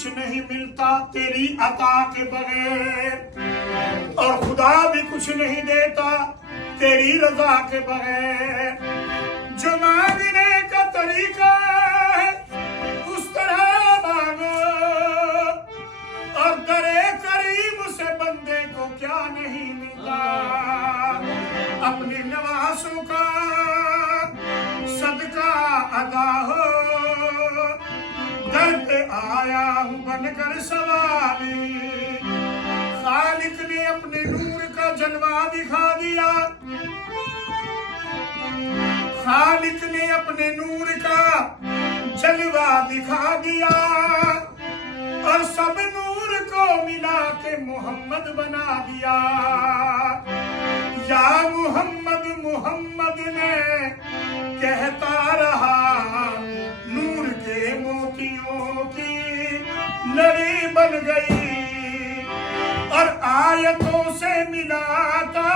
कुछ नहीं मिलता तेरी अता के बगैर, और खुदा भी कुछ नहीं देता तेरी रजा के बगैर। जो मांगने का तरीका है उस तरह मांगो, और दरे करीम से बंदे को क्या नहीं मिलता। अपने नवासों का सदका अदा हो, दर पे आया हूं बनकर सवारी। खालिक ने अपने नूर का जलवा दिखा दिया, खालिक ने अपने नूर का जलवा दिखा दिया, और सब नूर को मिला के मोहम्मद बना दिया। या मोहम्मद मोहम्मद ने कहता रहा, नूर के मोतियों की लड़ी बन गई, और आयतों से मिलाता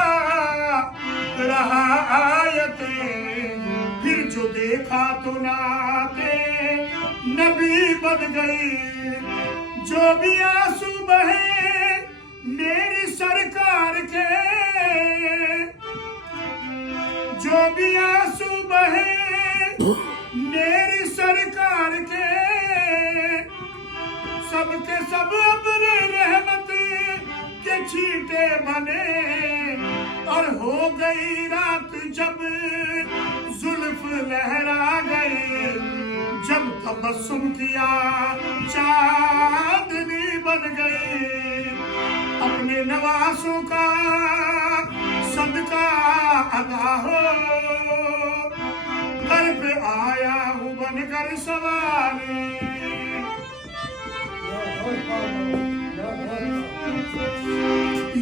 रहा आयतें। फिर जो देखा तो नाते नबी बन गई। जो भी आंसू बहे मेरी सरकार के, जो भी आंसू बहे मेरी सरकार के, सबके सब अपने रहमत के छींटे बने। और हो गई रात जब जुल्फ लहरा गए, जब तबस्सुम किया चांदनी बन गई। अपने नवासों का सदका अदा हो, घर पे आया हूँ बनकर सवारी।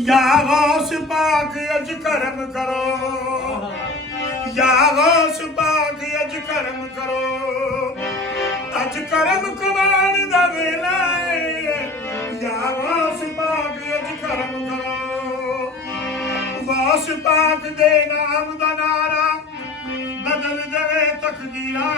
या गौस पाक अज करम करो, या गौस पाक अज करम करो, अज करम कमान दा वेला है। या गौस पाक अज करम करो, गौस पाक दे नाम दा नारा बदल देवे तकदीरा।